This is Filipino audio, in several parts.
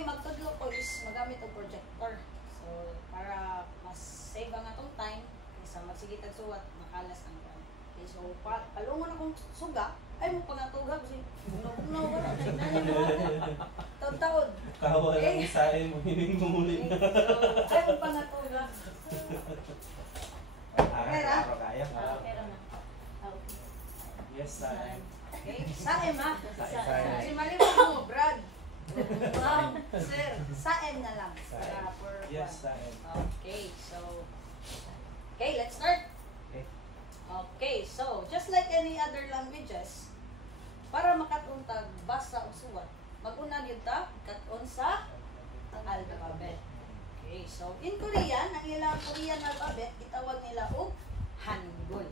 way magtudlo ko is magamit og projector. So para mas save ang atong time kaysa magsigit og suwat makalas ang kan. Okay, so palungon akong suga ay mo pangatugab si no wala na mo. Taud-taud. Kawa lang sa mo hiling muli. So ay mo pangatugab. Pera? Kaya. Pera na. Okay. Yes, sir. Okay, saem ha. Saem. Si malimot mo, Brad. Wow, sir, saem na lang. Yes, saem. Okay, so okay, let's start. Okay. Okay, so just like any other languages, para makatuntag basa o suwat, mag-una gyud ta kat-on sa alphabet. Okay, so in Korean, ang ilang Korean alphabet gitawag nila og Hangul.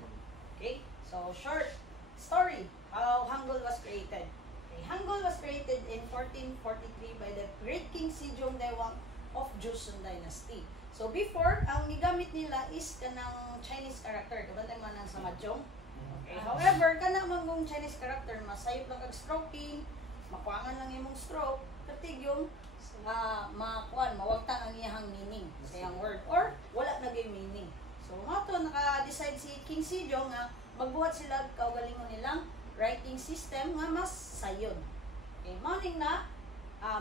Okay, so short story how Hangul was created. Okay, Hangul was created in 1443 by the great King Sejong Daewang of Joseon Dynasty. So before, ang gigamit nila is kanang Chinese character, kabantay man ang sa Mahjong. Okay, however, kana mangong Chinese character, masayop lang kag stroking, makuangan lang imong stroke, katig yung mawagtang ang iyang meaning sa iyang word or wala na gyud meaning. So nga to naka-decide si King Sejong nga magbuhat sila kaugalingon nilang writing system nga mas sayon. Okay, morning na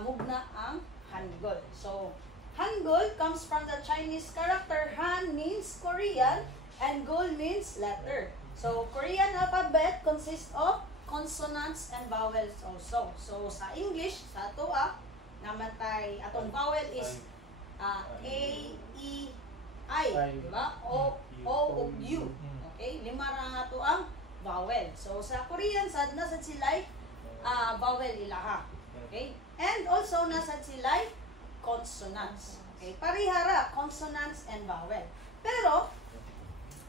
mugna ang Hangul. So Hangul comes from the Chinese character Han means Korean and Gul means letter. So Korean alphabet consists of consonants and vowels also. So sa English, sa ato naman tay atong vowel is A, E, I, di ba? O, ug U. Okay, lima ra nga to ang vowel. So sa Korean sad nasad sila vowel ilaha. Okay? And also nasad sila consonants. Okay, parihara consonants and vowel. Pero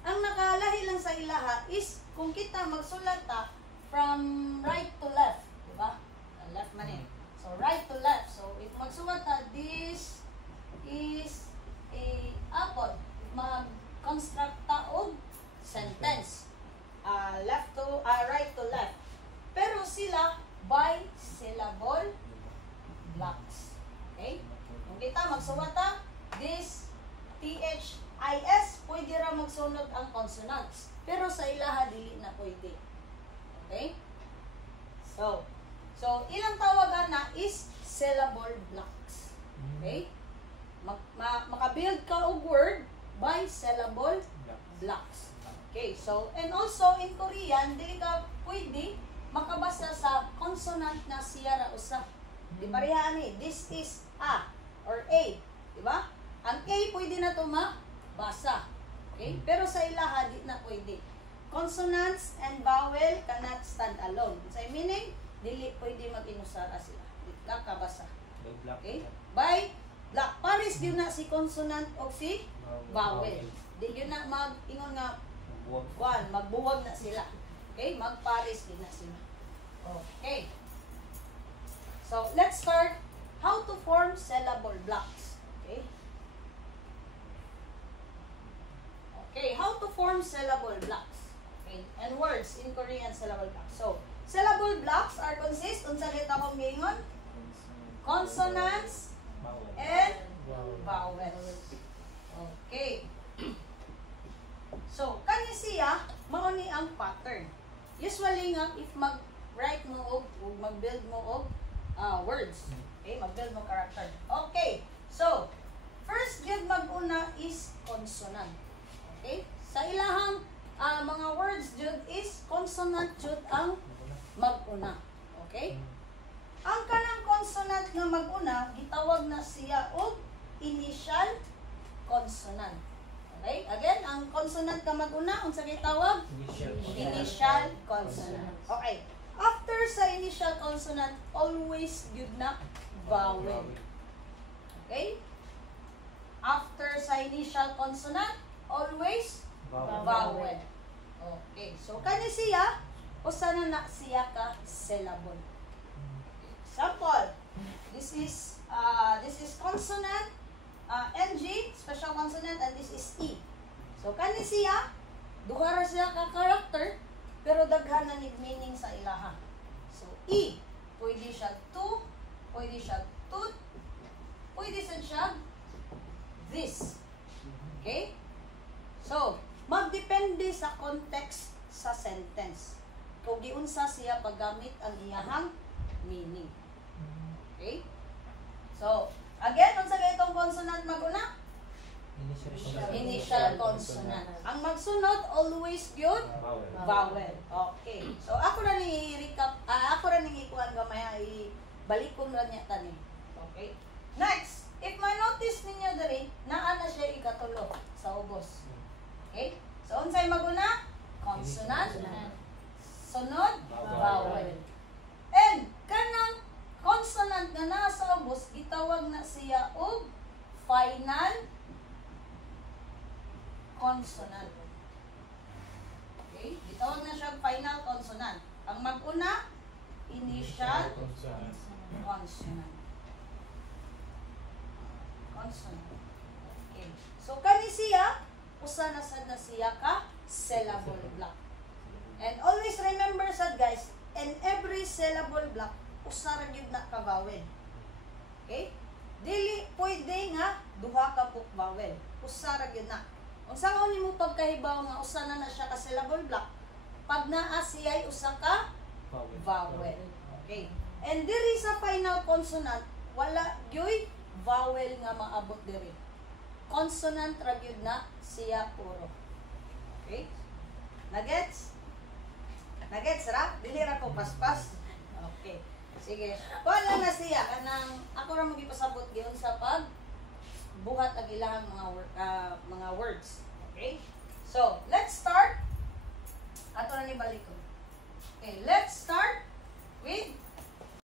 ang nakalahi lang sa ilaha is kung kita magsulat ta from right to left, di ba? Left man eh. So right to left. So if magsulat ta, this is a apple. Mag-construct ta og sentence. Left to right to left. Pero sila by syllable blocks. Okay? Kung kita magsulat ta, this THIS, pwede ra magsunod ang consonants. Pero sa ilaha dili na pwede. Okay? So ilang tawagan na is syllable blocks. Okay? Makabuild ka og word by syllable blocks. Okay, so and also in Korean, dili ka pwede makabasa sa consonant na siya ra usa. Di pareha ani, this is a or a, di ba? Ang a pwede na to mabasa. Okay? Pero sa ilaha di na pwede. Consonants and vowel cannot stand alone. Sa meaning, dili pwede mag-inusara sila. Di ka kabasa. Okay? By block. Pares yun na si consonant o si vowel. Di yun na mag-ingon nga magbuwag na sila. Okay? Magpares din na sila. Okay. So, let's start how to form syllable blocks. Okay? Okay, how to form syllable blocks. Okay, and words in Korean syllable blocks. So, syllable blocks are consist unsa dito akong giingon? Consonants and vowels. Okay. So, kani siya mao ni ang pattern. Usually nga if mag-write mo og mag-build mo og words. Okay, mag-build mo character. Okay. So, first gyud mag-una is consonant. Okay? Sa ilahang mga words jud is consonant jud ang mag-una. Okay? Ang kanang consonant nga mag-una gitawag na siya og initial consonant. Okay? Again, ang consonant nga mag-una unsa gitawag? Initial consonant. Okay. After sa initial consonant, always gyud na vowel. Okay? After sa initial consonant, always vowel. Okay. So kani siya usa na siya ka syllable. Example. This is consonant NG, special consonant, and this is E. So kani siya duha ra siya ka character pero daghan na nig meaning sa ilaha. So E, pwede siya to, pwede siya tooth, pwede sad siya this. Okay? So, magdepende sa context sa sentence. Kung giunsa siya paggamit ang iyahang meaning. Okay? So, again, unsa kay itong consonant maguna? Initial consonant. Ang magsunod, always gyud vowel. Okay. So, ako na ni recap, ako na ni ikuan gamay ibalikon ra niya tani. Okay. Next, if ma-notice ninyo diri, naa na siya ikatulo sa ubos. Okay? So, unsay maguna? Consonant. Sunod, vowel. And, kanang consonant na nasa ubos, gitawag na siya og final consonant. Okay? Gitawag na siya final consonant. Ang mag-una, initial consonant. Consonant. Okay. So, kani siya, usa na sad na siya ka syllable block. And always remember sad guys, in every syllable block, usa ra gyud na ka vowel. Okay? Dili pwede nga duha ka puk vowel. Usa ra gyud na. Unsa man nimo pagkahibaw nga usa na siya ka syllable block, pag naa siya usa ka vowel. Okay. And diri sa final consonant, wala gyud vowel nga maabot diri. Consonant ra gyud na siya puro. Okay? Nagets? Nagets ra? Dili ra ko paspas. Okay. Sige. Wala na siya kanang ako ra magipasabot gyud sa pag buhat ang ilahang mga words. Okay? So, let's start. Ato na ni balik ko. Okay, let's start with